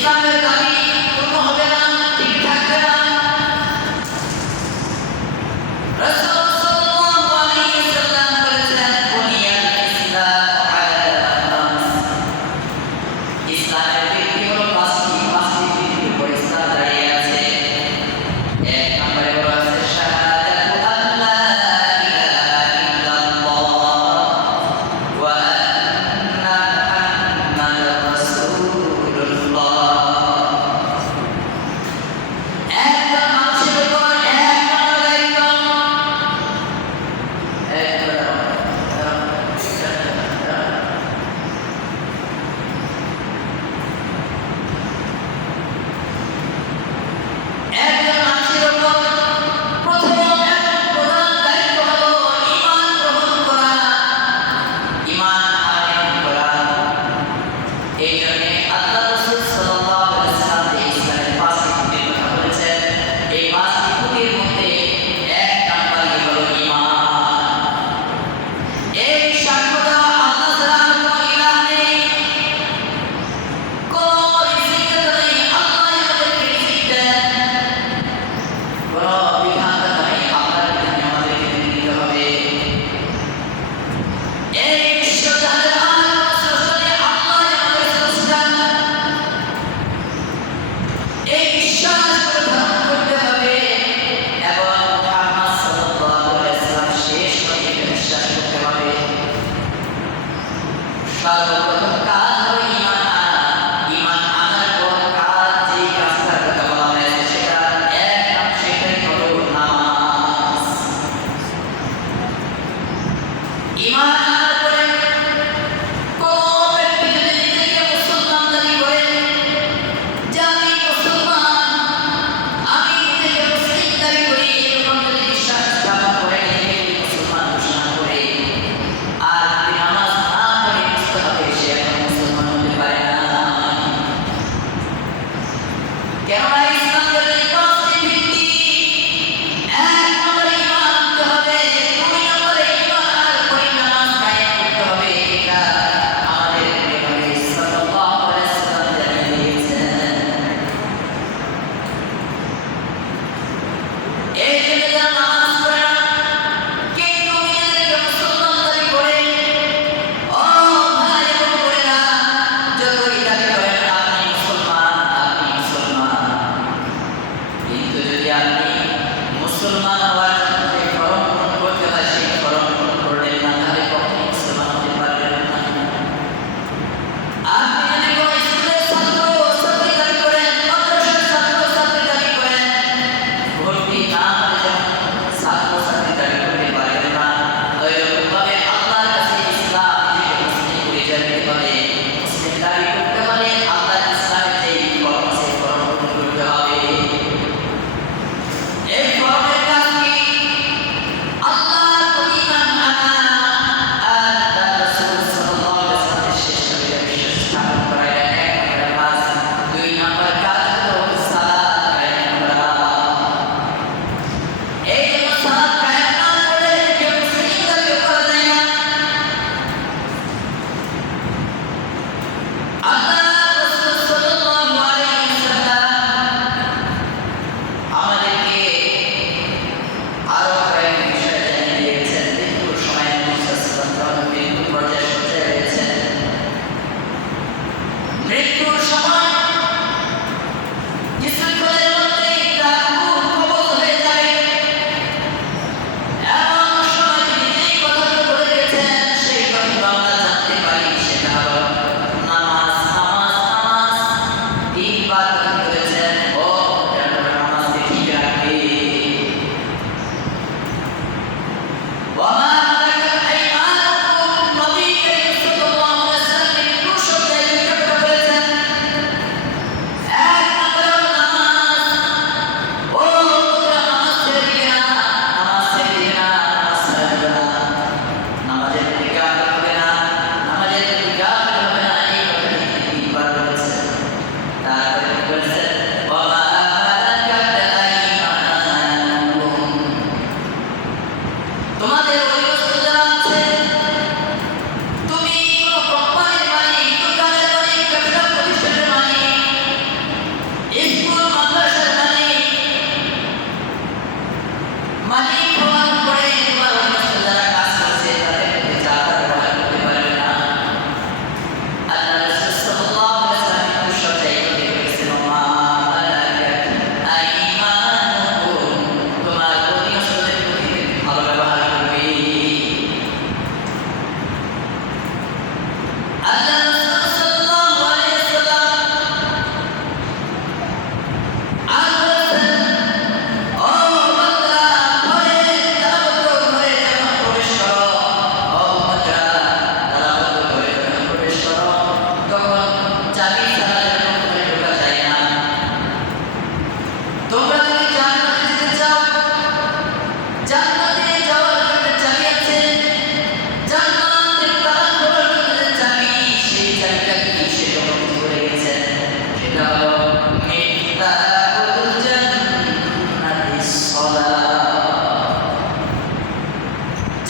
İslam'da down 아멘.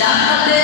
Duck a.